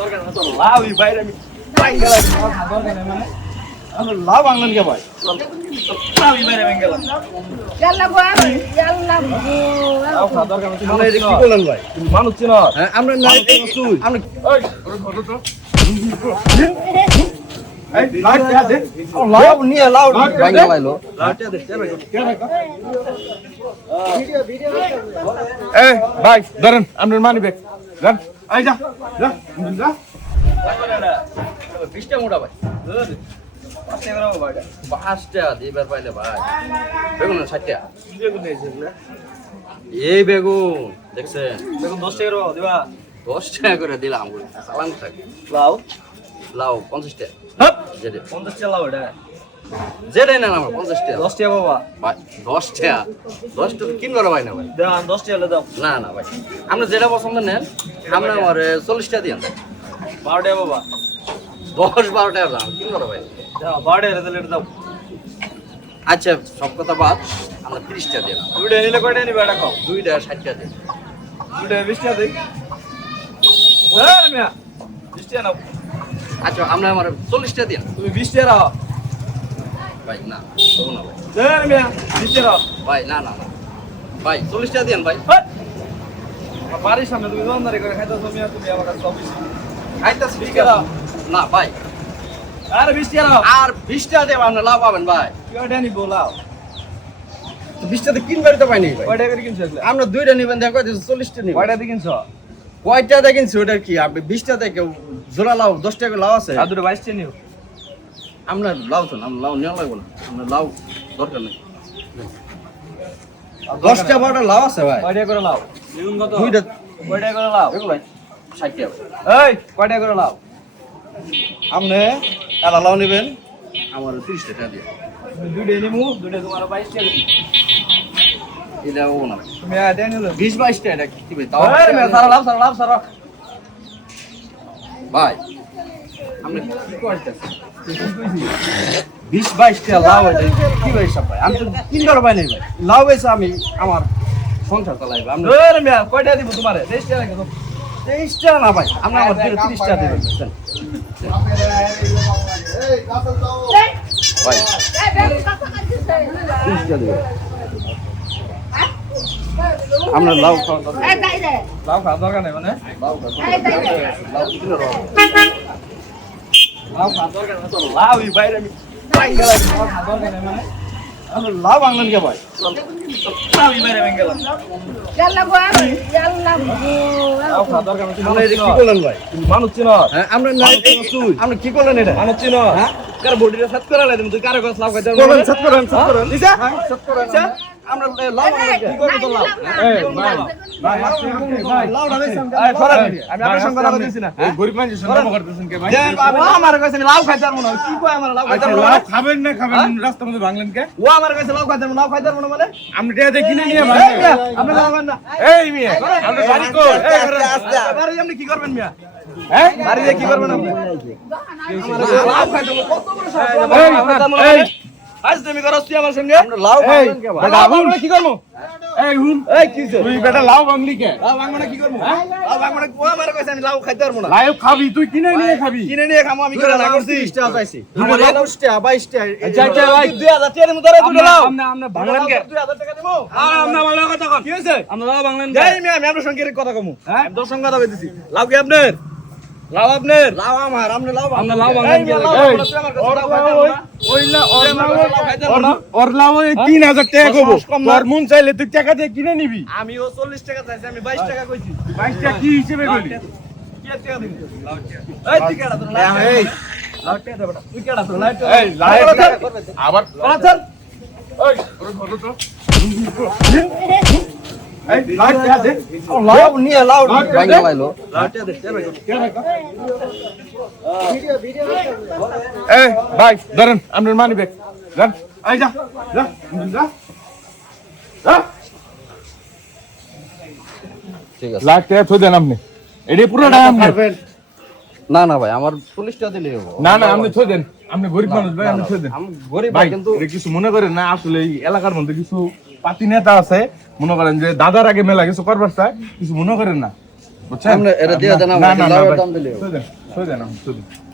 দরকার না তো লাউই বাইরে আমি পাই গেলাম দরকার নেই মানে আমরা লাউ আনলেন কে ভাই লাউই বাইরে আমি গেলাম ইয়াল্লা গো ইয়াল্লা গো লাউ খাওয়া দরকার না তুমি এটা কি করলেন ভাই তুমি মানুষ চিনো হ্যাঁ আমরা না আমরা ওই ধরো তো এই লাউ দে লাউ নিয়ে লাউ ভাঙা লাইলো লাউটা দে এই ভাই ধরেন আপনার মানি ব্যাগ যান এই যা যা যা বিশটা মোটা ভাই পাঁচটা দিবার পাইলে ভাই বেগুন 60টা এই বেগুন দেখছেন বেগুন 10 টাকা দিবা 10 টাকা করে দিলাম সালাম থাকে লাউ লাউ 50 টাকা হপ যেটা 50 টাকা লাউ এটা যেটাই না আমার 50 টাকা 10 টাকা বাবা ভাই 10 টাকা 10 টাকা কিনবার ভাই না ভাই দাম 10 টাকা দাও না না ভাই আমরা যেটা পছন্দ নেন আমরা আমার 40 টাকা দিন 12 টাকা বাবা 10-12 টাকা দাম কিনবার ভাই দাও 12 টাকা দিলে দাও আচ্ছা সব কথা বাদ আমরা 30 টাকা দিলাম দুইটা নিলে কয়টা নিবে এটা কও দুইটা 60 টাকা দিন দুইটা 20 টাকা দেই হ্যাঁ মিয়া 20 টাকা নাও আচ্ছা আমরা আমার 40 টাকা দিন তুমি 20 টাকা রাখো ভাই না তবু না ভাই হ্যাঁ মিয়া 20 টাকা রাখো ভাই না না না ভাই 40 টাকা দিন ভাই বাড়ির সামনে তুমি দোকানদারি করে খাইতেছো মিয়া তুমি আমার কাছে সব বেশি খাইতাছি 20 টাকা না ভাই আর 20 টাকা রাখো আর 20 টাকা দেব আপনি লাভ পাবেন ভাই কয়টা নিবো লাও 20 টাকা কিনবার তো পাইনি ভাই কয়টা করে কিনছো এগুলা আমরা দুইটা নিবেন দেখো 40 টাকা নিবেন কয়টা দিয়ে কিনছো কয়টা দিয়ে কিনছি ওটার কি আপনি 20 টাকা থেকে জোড়া লাউ 10 টাকা লাউ আছে আর দুটো 22 টাকা নিও আমরা লাউ তো না আমরা লাউ নেওয়া লাগবে না আমরা লাউ দরকার নেই 10 টাকা বড় লাউ আছে ভাই কয়টা করে লাও বেগুন কত দুইটা কয়টা করে লাও এগুলো 60 টাকা এই কয়টা করে লাও আপনি একটা লাউ নেবেন আমার 30 টাকা দিয়ে দুইটা নিমু দুইটা তোমার 22 টাকা এটা ও না তুমি আইডিয়া নিলো 20-22 টাকা এটা কি ভাই তাও আরে মে সারা লাভ সারা ভাই আপনি কি করতেছেন 20-22 টাকা লাউ এটা কি ভাই সব ভাই আমি তো কিনবার পাই নাই ভাই লাউ বেচে আমি আমার সংসার চালাইব আপনি আরে মে কয়টা দিব তোমারে 23 টাকা কত 23 টাকা না ভাই আপনি আমার 30 টাকা দিবেন বুঝছেন ভাই এই বেগুন কত কাটছে 30 টাকা দিবেন আমরা লাউ খাওয়া এই দাই রে লাভ খাওয়া দরকার নেই মানে লাউ এই দাই রে লাউ কিনে রাখো লাভ খাওয়া দরকার না তো লাউই বাইরে আমি পাই গেলাম লাভ খাওয়া দরকার নেই মানে আমরা লাউ আনলেন কে ভাই লাউই বাইরে আমি গেলাম ইয়াল্লা গো ইয়াল্লা গো লাভ খাওয়া দরকার না আমরা এটা কি করলেন ভাই তুমি মানুষ চিনো হ্যাঁ আমরা না আমরা কি করলেন এটা মানুষ চিনো হ্যাঁ কার বডিটা সেট করে লাইলাম তুই কার কাছে লাভ খাইতে করেন সব করেন সব করেন দিছা সব করেন আমরা লাউ আনলেন কে কি করবে তো লাভ এই ভাই ভাই লাউটা বেচছেন এই ফরান আমি আপনার সঙ্গে কথা দিছি না গরিব মানুষের সঙ্গে করতেছেন কে ভাই ও আমার কাছে লাভ খাইতে পারবো না কি কয় আমার লাভ খাইতে আচ্ছা, পারবো না লাউ খাবেন না খাবেন রাস্তার মধ্যে ভাঙলেন কে ও আমার কাছে লাভ খাইতে পারবো না মানে আপনি টিয়াতে কিনে নিয়ে এই ভাঙলেন মিয়া, আপনি লাভ না এই মিয়া আপনি বাড়ি কই বাড়ি আপনি কি করবেন মিয়া হ্যাঁ বাড়িতে কি করবেন আপনি লাভ খাইতে কত বড় সাহস এই আজ তুমি করছ তুই আমার সঙ্গে আমরা লাউ এই আনলেন কে ভাই লাভ আমরা কি করব এই হুন এই কিছে তুই বেটা লাউ ভাঙলি কে লাভ আমরা কি করব লাভ আমরা ও আমার কাছে আমি লাভ খাইতে পারবো না লাউ খাবি তুই কিনে নিয়ে খাবি কিনে নিয়ে খামো আমি করে না করছি 30 টাকা চাইছি আমার 21 টাকা 22 টাকা যাই যাই ভাই 2000 টাকার মধ্যে দুটো লাভ আমরা ভাঙলেন কে 2000 টাকা দেবো আমরা ভালো কথা কর কি হইছে আমরা লাউ ভাঙলেন কে যাই আমি আপনার সঙ্গে কথা কমু হ্যাঁ তোর সঙ্গে কথা কইতেছি লাভ কি আপনার লাভ আপনার লাউ আমার আমরা লাউ আমরা লাউ এই ভাঙলেন কে মিয়া, লাভ এই আমরা তুই আমার কাছে লাভ খাইতে পারবো না ওইলা তুই আমার কাছে লাভ খাইতে পারবো না ওর লাউ 3000 টাকা দশ কবো মাস কম না। তোর মন চাইলে তুই টাকা দিয়ে কিনে নিবি আমিও 40 টাকা চাইছি আমি 22 টাকা কইছি 22 টাকা কি হিসেবে করলি কি টাকা দিবি এই তুই কেডা তোর লাভ এই লাভ টাকা দে বেটা তুই কেডা তোর লাভ এই লাউ আবার চল ওই ওর ধরো তো এই লাউ টাকা দে লাউ নিয়ে লাউ ভাঙা লাইলো লাভ টাকা দে এই ভাই ধরেন আপনার মানি ব্যাগ যান এই যা যা যা যা ঠিক আছে লাখ টাকা থই দেন আপনি এডি পুরোটা আপনি না না ভাই আমার 40 টাকা দিলেই হবে না না আপনি থই দেন আপনি গরিব মানুষ ভাই আপনি থই দেন আমি গরিব ভাই কিন্তু এটা কিছু মনে করেন না আসলে এই এলাকার মধ্যে কিছু পাতি নেতা আছে মনে করেন যে দাদার আগে মেলা কিছু করবার চায় কিছু মনে করেন না বুঝছেন? আপনি এটা দিয়ে দেন না, আমাকে, না, না, লাউয়ের ভাই। দাম দিলেও। সই দেন, সই দেন, সই দেন।